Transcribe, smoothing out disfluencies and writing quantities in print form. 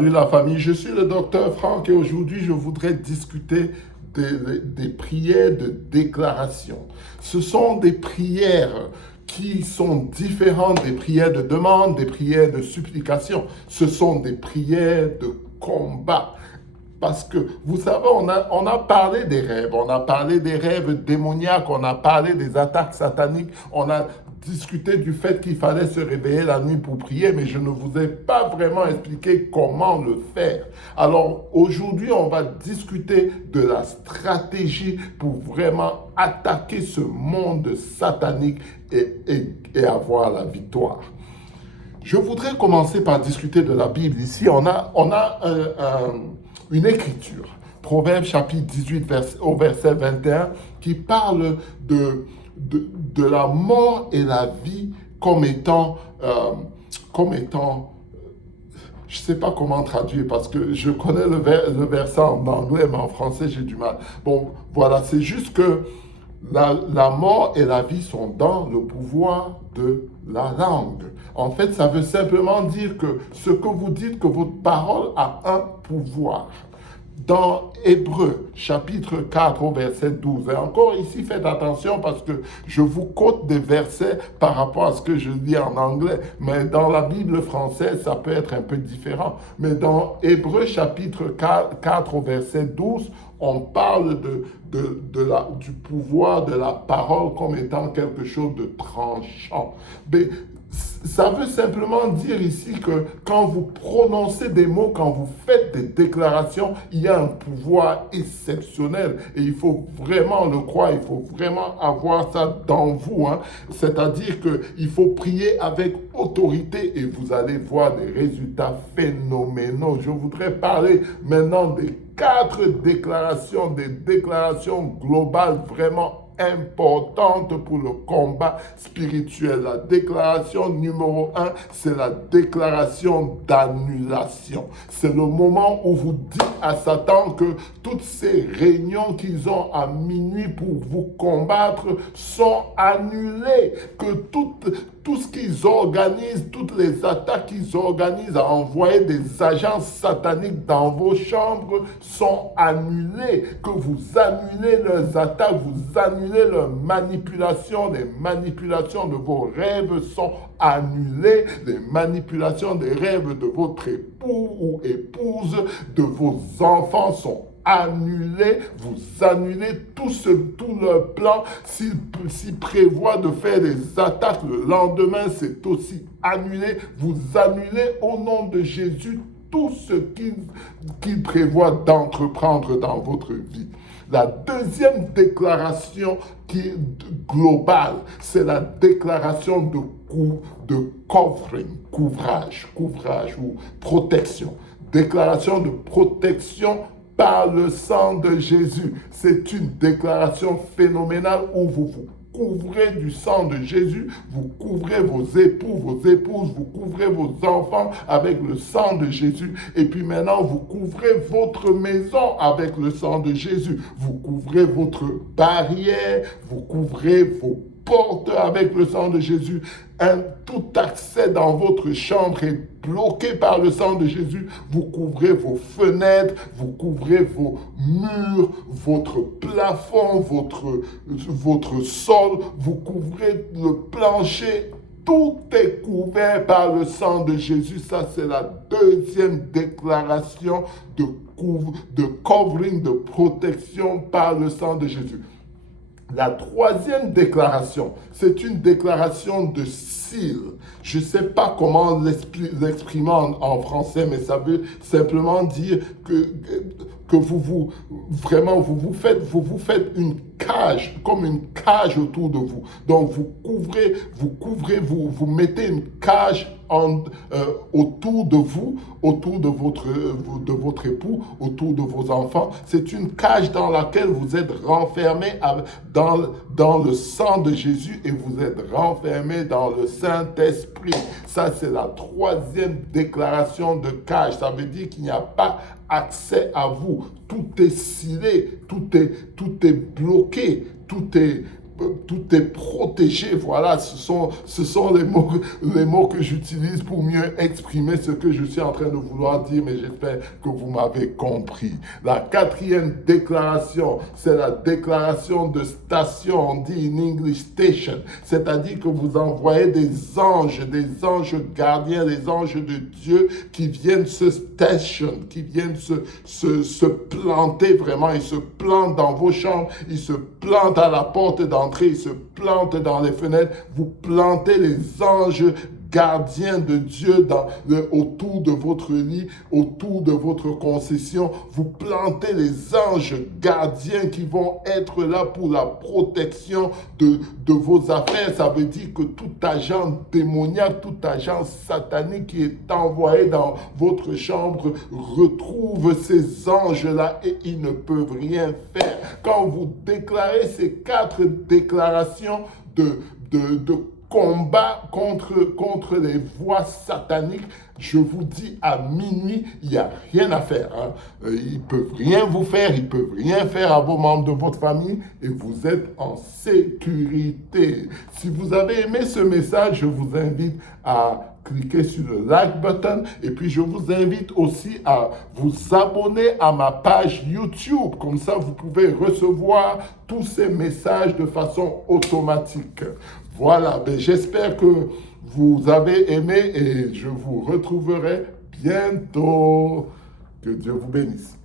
Salut la famille, je suis le docteur Franck et aujourd'hui je voudrais discuter des prières de déclaration. Ce sont des prières qui sont différentes des prières de demande, des prières de supplication. Ce sont des prières de combat. Parce que, vous savez, on a parlé des rêves, on a parlé des rêves démoniaques, on a parlé des attaques sataniques, on a discuté du fait qu'il fallait se réveiller la nuit pour prier, mais je ne vous ai pas vraiment expliqué comment le faire. Alors, aujourd'hui, on va discuter de la stratégie pour vraiment attaquer ce monde satanique et avoir la victoire. Je voudrais commencer par discuter de la Bible. Ici, on a une écriture, Proverbe chapitre 18 au verset 21, qui parle de la mort et la vie comme étant je ne sais pas comment traduire parce que je connais le verset en anglais, mais en français, j'ai du mal. Bon, voilà, c'est juste que la mort et la vie sont dans le pouvoir de la langue. En fait, ça veut simplement dire que ce que vous dites, que votre parole a un pouvoir. Dans Hébreux, chapitre 4, au verset 12. Et encore ici, faites attention parce que je vous quote des versets par rapport à ce que je lis en anglais. Mais dans la Bible française, ça peut être un peu différent. Mais dans Hébreux, chapitre 4 au verset 12, on parle du pouvoir de la parole comme étant quelque chose de tranchant. Mais ça veut simplement dire ici que quand vous prononcez des mots, quand vous faites des déclarations, il y a un pouvoir exceptionnel et il faut vraiment le croire, il faut vraiment avoir ça dans vous. C'est-à-dire qu'il faut prier avec autorité et vous allez voir des résultats phénoménaux. Je voudrais parler maintenant des 4 déclarations, des déclarations globales vraiment importante pour le combat spirituel. La déclaration numéro 1, c'est la déclaration d'annulation. C'est le moment où vous dites à Satan que toutes ces réunions qu'ils ont à minuit pour vous combattre sont annulées, que tout ce qu'ils organisent, toutes les attaques qu'ils organisent à envoyer des agents sataniques dans vos chambres sont annulées, que vous annulez leurs attaques, vous annulez leurs manipulations, les manipulations de vos rêves sont annulées, les manipulations des rêves de votre époux ou épouse, de vos enfants sont annulés, vous annulez tout leur plan. S'ils prévoient de faire des attaques le lendemain, c'est aussi annulé. Vous annulez au nom de Jésus tout ce qu'il prévoit d'entreprendre dans votre vie. La deuxième déclaration qui est globale, c'est la déclaration de covering, couvrage ou protection. Déclaration de protection par le sang de Jésus. C'est une déclaration phénoménale où vous vous couvrez du sang de Jésus, vous couvrez vos époux, vos épouses, vous couvrez vos enfants avec le sang de Jésus. Et puis maintenant, vous couvrez votre maison avec le sang de Jésus. Vous couvrez votre barrière, vous couvrez vos portes avec le sang de Jésus. Tout accès dans votre chambre est bloqué par le sang de Jésus. Vous couvrez vos fenêtres, vous couvrez vos murs, votre plafond, votre sol, vous couvrez le plancher. Tout est couvert par le sang de Jésus. Ça, c'est la deuxième déclaration de covering, de protection par le sang de Jésus. La troisième déclaration, c'est une déclaration de seal. Je ne sais pas comment l'exprimer en français, mais ça veut simplement dire que vous faites une cage, comme une cage autour de vous. Donc vous mettez une cage autour de vous, autour de votre époux, autour de vos enfants. C'est une cage dans laquelle vous êtes renfermé dans le sang de Jésus et vous êtes renfermé dans le Saint-Esprit. Ça, c'est la troisième déclaration de cage. Ça veut dire qu'il n'y a pas accès à vous. Tout est scellé, tout est bloqué, tout est tout est protégé. Voilà, ce sont les mots que j'utilise pour mieux exprimer ce que je suis en train de vouloir dire, mais j'espère que vous m'avez compris. La quatrième déclaration, c'est la déclaration de station, on dit in English station, c'est-à-dire que vous envoyez des anges gardiens, des anges de Dieu qui viennent se station, qui viennent se planter vraiment, ils se plantent dans vos chambres, ils se plantent à la porte d'entrée, ils se plantent dans les fenêtres, vous plantez les anges gardiens de Dieu autour de votre lit, autour de votre concession. Vous plantez les anges gardiens qui vont être là pour la protection de vos affaires. Ça veut dire que tout agent démoniaque, tout agent satanique qui est envoyé dans votre chambre retrouve ces anges-là et ils ne peuvent rien faire. Quand vous déclarez ces 4 déclarations de combat contre les voix sataniques, je vous dis à minuit, il n'y a rien à faire. Hein. Ils ne peuvent rien vous faire, ils ne peuvent rien faire à vos membres de votre famille et vous êtes en sécurité. Si vous avez aimé ce message, je vous invite à cliquer sur le like button et puis je vous invite aussi à vous abonner à ma page YouTube. Comme ça, vous pouvez recevoir tous ces messages de façon automatique. Voilà, ben j'espère que vous avez aimé et je vous retrouverai bientôt. Que Dieu vous bénisse.